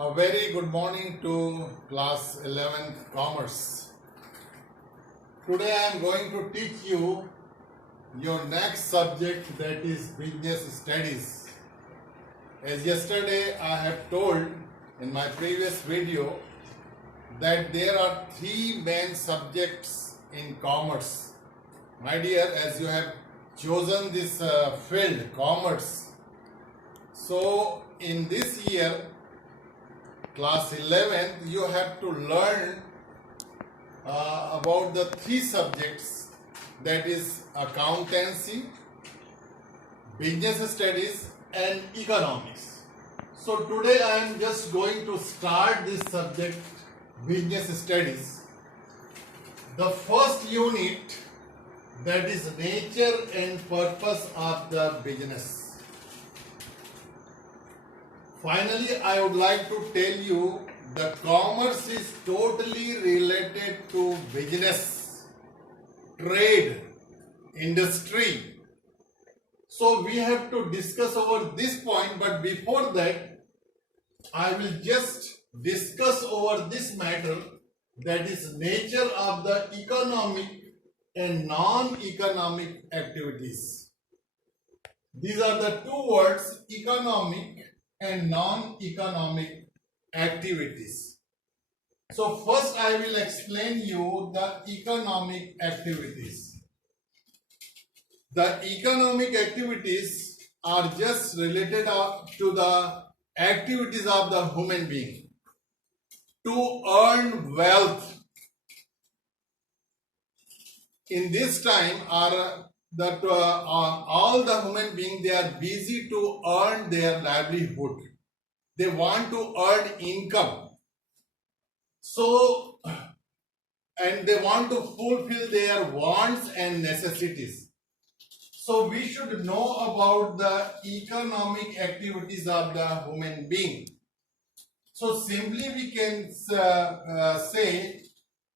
A very good morning to class 11th Commerce. Today I am going to teach you your next subject, that is business studies. As yesterday I have told in my previous video that there are three main subjects in commerce. My dear, as you have chosen this field, commerce, so in this year class 11th, you have to learn about the three subjects, that is accountancy, business studies and economics. So today I am just going to start this subject, business studies. The first unit, that is nature and purpose of the business. Finally, I would like to tell you that commerce is totally related to business, trade, industry. So we have to discuss over this point, but before that, I will just discuss over this matter, that is nature of the economic and non-economic activities. These are the two words, economic and non-economic activities. So first I will explain you the economic activities. The economic activities are just related to the activities of the human being to earn wealth. In this time all the human beings, they are busy to earn their livelihood. They want to earn income. So, and they want to fulfill their wants and necessities. So we should know about the economic activities of the human being. So simply we can say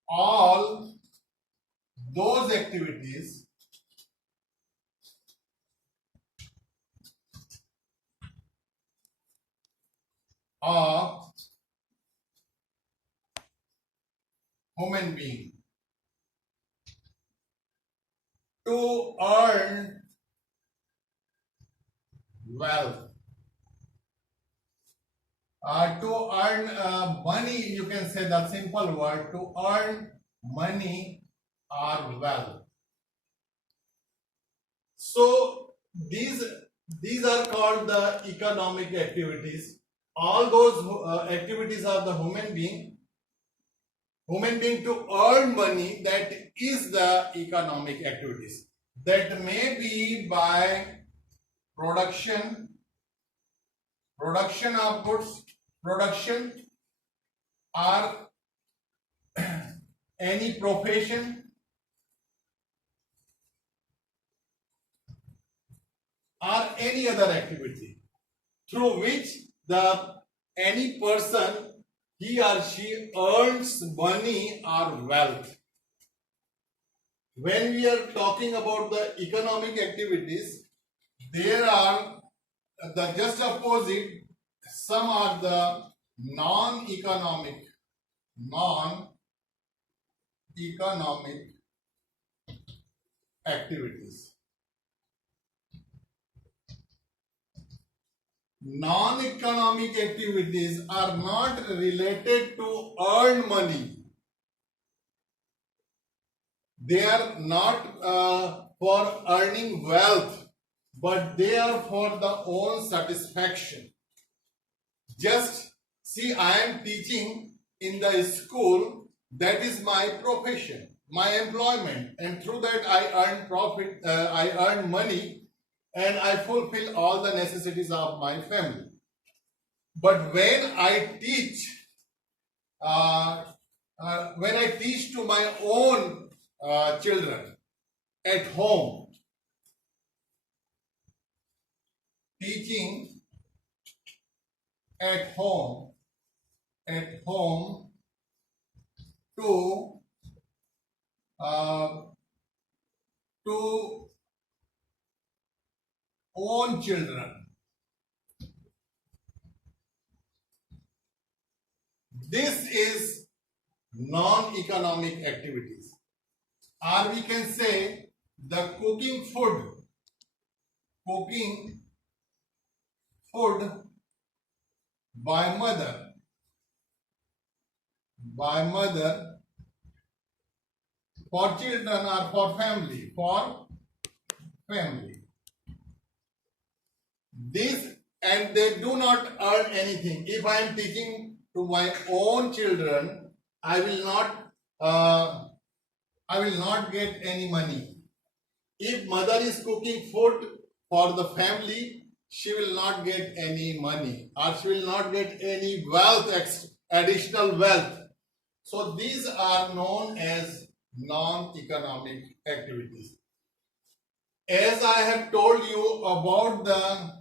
all those activities of human being to earn wealth, to earn money. You can say the simple word, to earn money or wealth. So these are called the economic activities. All those activities of the human being to earn money, that is the economic activities. That may be by production of goods, production, or any profession, or any other activity through which any person, he or she, earns money or wealth. When we are talking about the economic activities, there are the just opposite. Some are the non-economic activities. Non-economic activities are not related to earn money. They are not for earning wealth, but they are for the own satisfaction. Just see, I am teaching in the school, that is my profession, my employment, and through that I earn profit, I earn money, and I fulfill all the necessities of my family. But when I teach, to my own children at home, teaching at home to own children, This is non-economic activities, or we can say the cooking food by mother for children or for family, this, and they do not earn anything. If I am teaching to my own children, I will not get any money. If mother is cooking food for the family, she will not get any money, or she will not get any wealth, additional wealth. So these are known as non-economic activities. As I have told you about the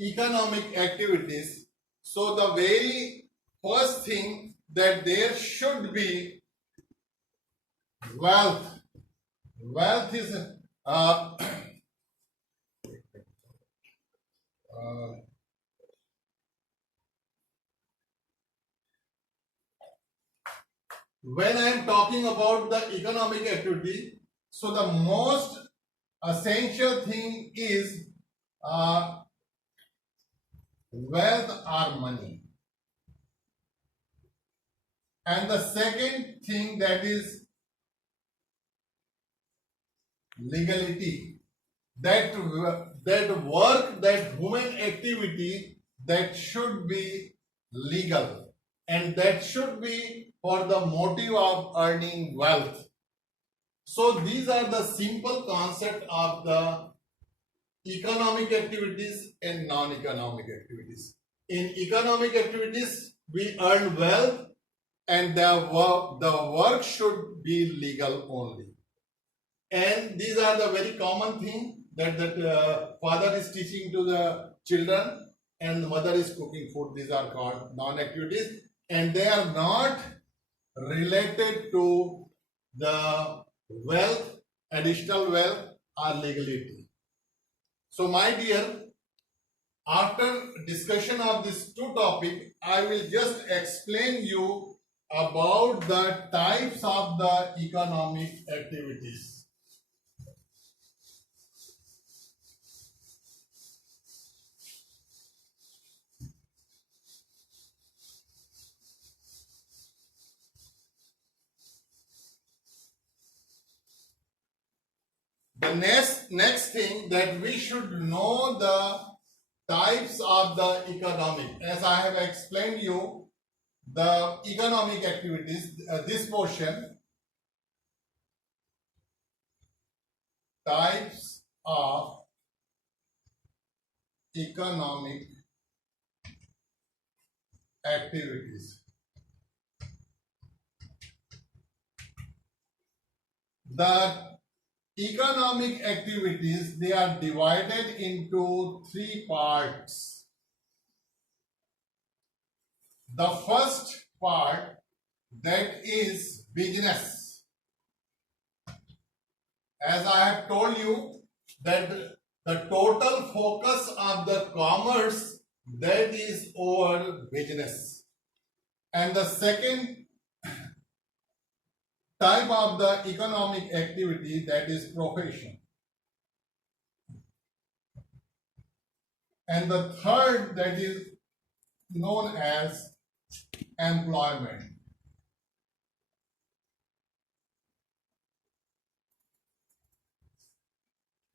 economic activities, so the very first thing that there should be wealth. Wealth is when I am talking about the economic activity, so the most essential thing is wealth or money. And the second thing, that is legality. That work, that human activity, that should be legal, and that should be for the motive of earning wealth. So these are the simple concept of the economic activities and non-economic activities. In economic activities, we earn wealth, and the work should be legal only. And these are the very common thing that father is teaching to the children and the mother is cooking food. These are called non-activities, and they are not related to the wealth, additional wealth, or legality. So my dear, after discussion of these two topics, I will just explain you about the types of the economic activities. The next thing, that we should know the types of the economic. As I have explained you, the economic activities, this portion, types of economic activities. The economic activities, they are divided into three parts. The first part, that is business. As I have told you, that the total focus of the commerce, that is over business. And the second type of the economic activity, that is profession. And the third, that is known as employment.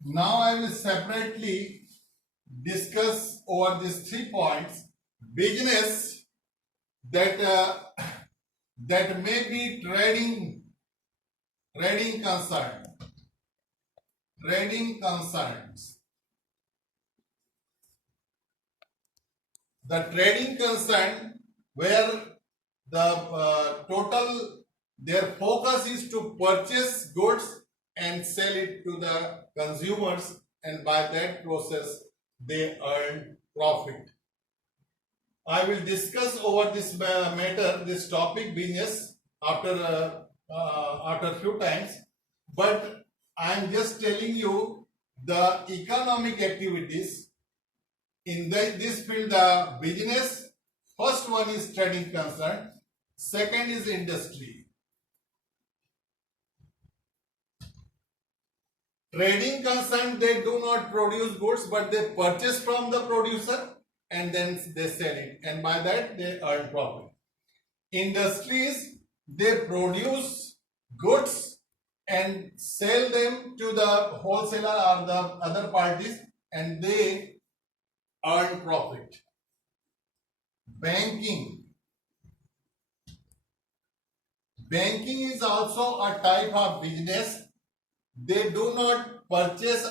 Now I will separately discuss over these 3 points. Business, that may be trading concerns. The trading concern, where the total, their focus is to purchase goods and sell it to the consumers, and by that process they earn profit. I will discuss over this matter, this topic, business, after few times, but I am just telling you the economic activities in this field, the business, First one is trading concern. Second is industry. Trading concern, they do not produce goods, but they purchase from the producer and then they sell it, and by that they earn profit. Industries, they produce goods and sell them to the wholesaler or the other parties and they earn profit. Banking. Banking is also a type of business. They do not purchase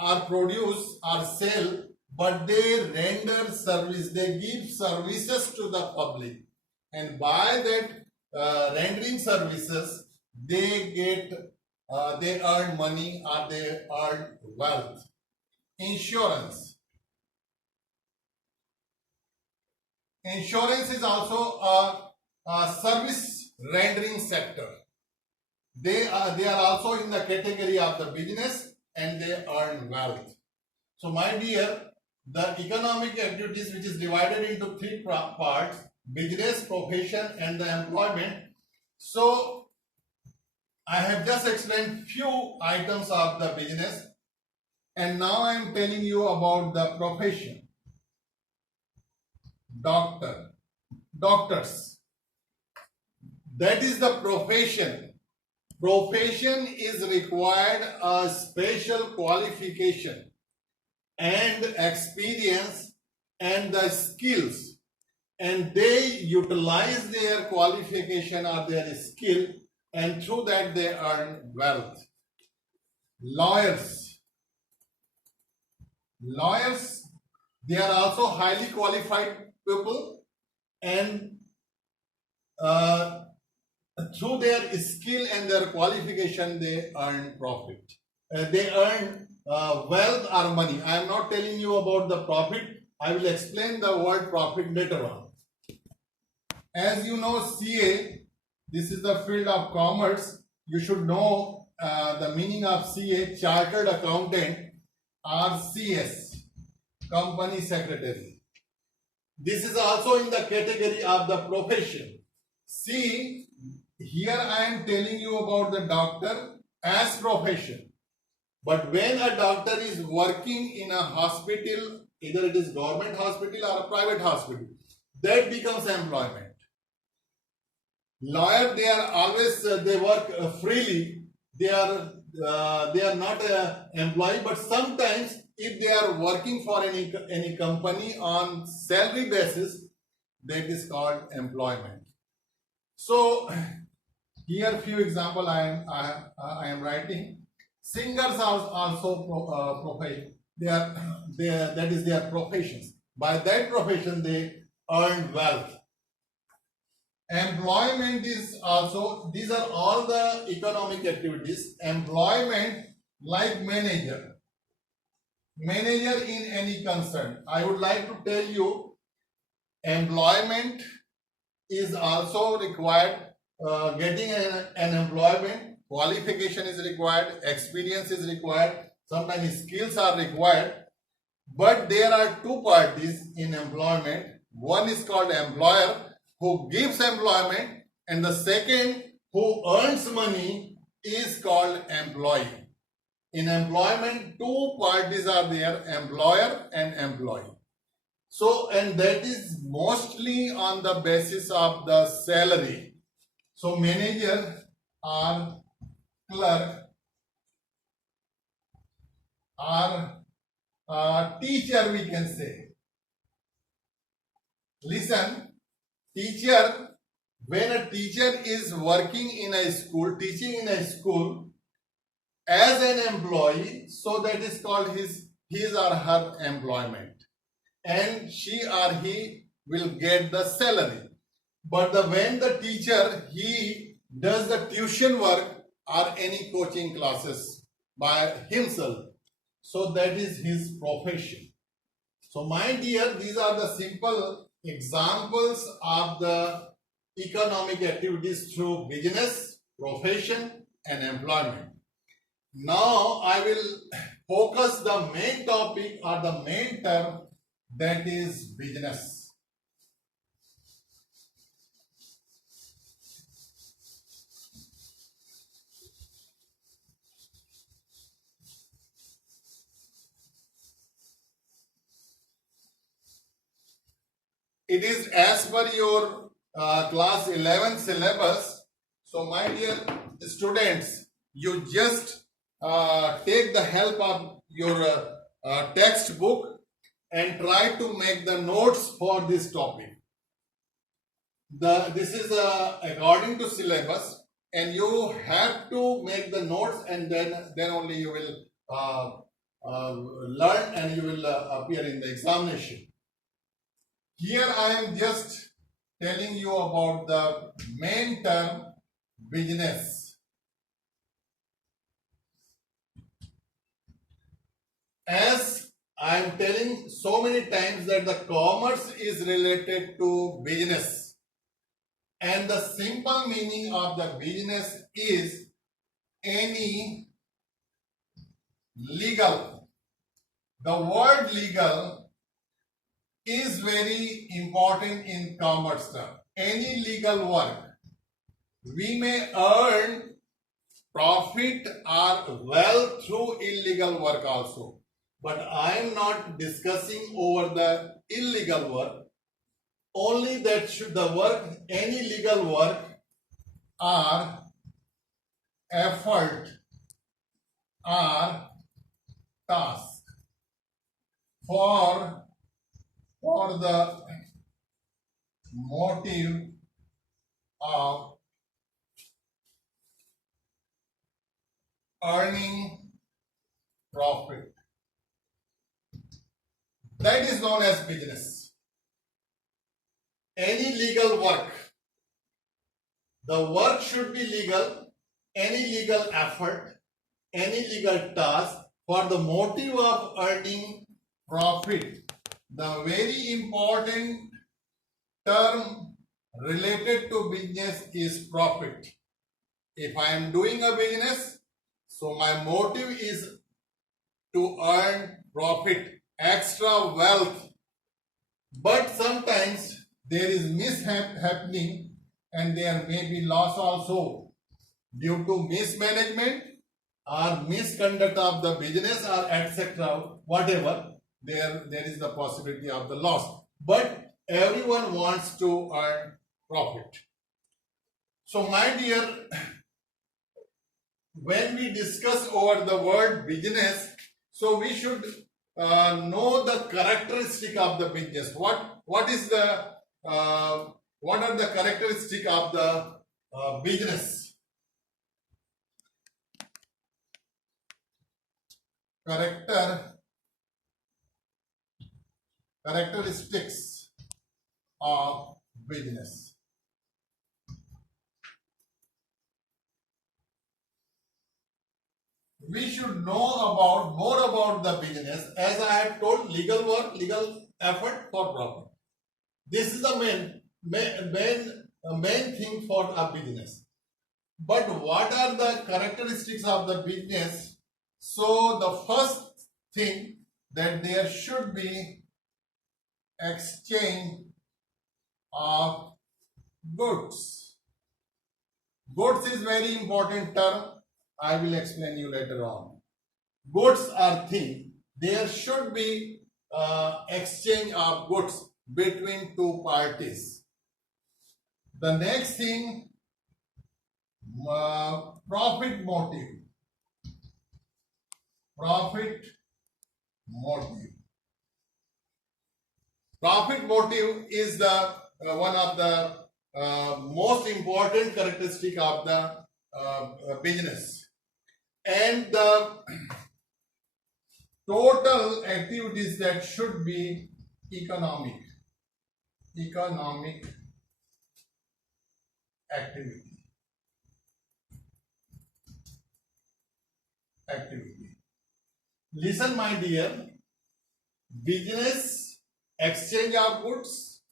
or produce or sell, but they render service. They give services to the public, and by that rendering services, they earn money or they earn wealth. Insurance. Insurance is also a service rendering sector. They are also in the category of the business and they earn wealth. So my dear, the economic activities which is divided into three parts: business, profession and the employment. So I have just explained few items of the business, and now I am telling you about the profession. Doctors. That is the profession. Profession is required a special qualification and experience and the skills, and they utilize their qualification or their skill, and through that they earn wealth. Lawyers, they are also highly qualified people, and through their skill and their qualification they earn profit. They earn wealth or money. I am not telling you about the profit. I will explain the word profit later on. As you know, CA, this is the field of commerce. You should know the meaning of CA, Chartered Accountant, or CS, Company Secretary. This is also in the category of the profession. See, here I am telling you about the doctor as profession. But when a doctor is working in a hospital, either it is government hospital or a private hospital, that becomes employment. Lawyer, they are always, they work freely. They are not an employee, but sometimes if they are working for any company on salary basis, that is called employment. So here few example I am writing. Singers are also that is their professions. By that profession they earn wealth. Employment is also, these are all the economic activities. Employment, like manager in any concern. I would like to tell you, employment is also required. Getting an employment, qualification is required, experience is required, sometimes skills are required. But there are two parties in employment. One is called employer, who gives employment, and the second, who earns money, is called employee. In employment, two parties are there, employer and employee. So, and that is mostly on the basis of the salary. So, manager or clerk or teacher, we can say. Listen, teacher, when a teacher is working in a school, teaching in a school as an employee, so that is called his or her employment, and she or he will get the salary. But when the teacher, he does the tuition work or any coaching classes by himself, so that is his profession. So my dear, these are the simple examples of the economic activities through business, profession and employment. Now I will focus the main topic or the main term, that is business. it is as per your class 11 syllabus. So my dear students, you just take the help of your textbook and try to make the notes for this topic. This is according to syllabus, and you have to make the notes, and then only you will learn and you will appear in the examination. Here I am just telling you about the main term business. As I am telling so many times that the commerce is related to business, and the simple meaning of the business is any legal. The word legal is very important in commerce term. Any legal work. We may earn profit or wealth through illegal work also. But I am not discussing over the illegal work. Only that should the work, any legal work or effort or task for the motive of earning profit. That is known as business. Any legal work. The work should be legal. Any legal effort, any legal task for the motive of earning profit. The very important term related to business is profit. If I am doing a business, so my motive is to earn profit, extra wealth. But sometimes there is mishap happening and there may be loss also due to mismanagement or misconduct of the business or etc. Whatever, there is the possibility of the loss. But everyone wants to earn profit. So my dear, when we discuss over the word business, so we should know the characteristic of the business. What are the characteristic of the business? Characteristics of business. We should know more about the business. As I have told, legal work, legal effort for profit. This is the main thing for a business. But what are the characteristics of the business? So the first thing, that there should be exchange of goods. Goods is very important term. I will explain you later on. Goods are thing. There should be exchange of goods between two parties. The next thing, profit motive. Profit motive. Profit motive is the one of the most important characteristic of the business, and the total activities that should be economic activity. Listen, my dear, business, exchange of goods,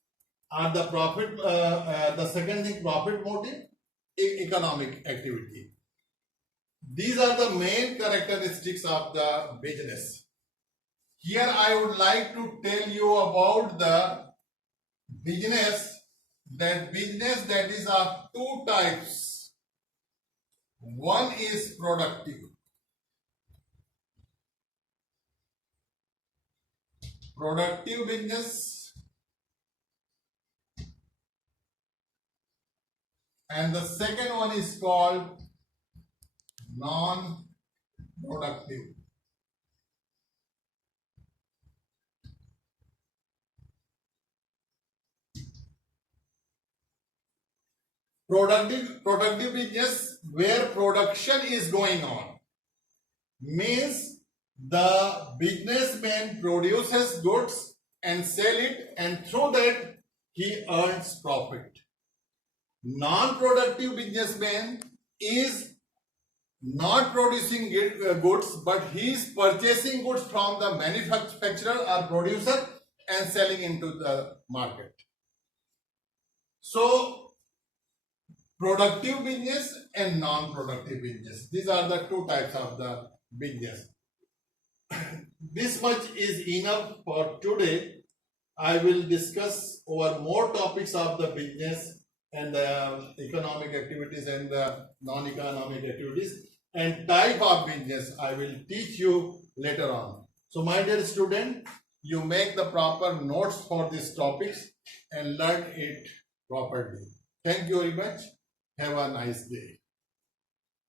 are the profit. The second thing, profit motive, economic activity. These are the main characteristics of the business. Here I would like to tell you about the business that is of two types. One is productive. Productive business and the second one is called non-productive. Productive business where production is going on means the businessman produces goods and sell it, and through that he earns profit. Non-productive businessman is not producing goods, but he is purchasing goods from the manufacturer or producer and selling into the market. So productive business and non-productive business, these are the two types of the business. This much is enough for today. I will discuss over more topics of the business and the economic activities and the non-economic activities and type of business I will teach you later on. So my dear student, you make the proper notes for these topics and learn it properly. Thank you very much. Have a nice day.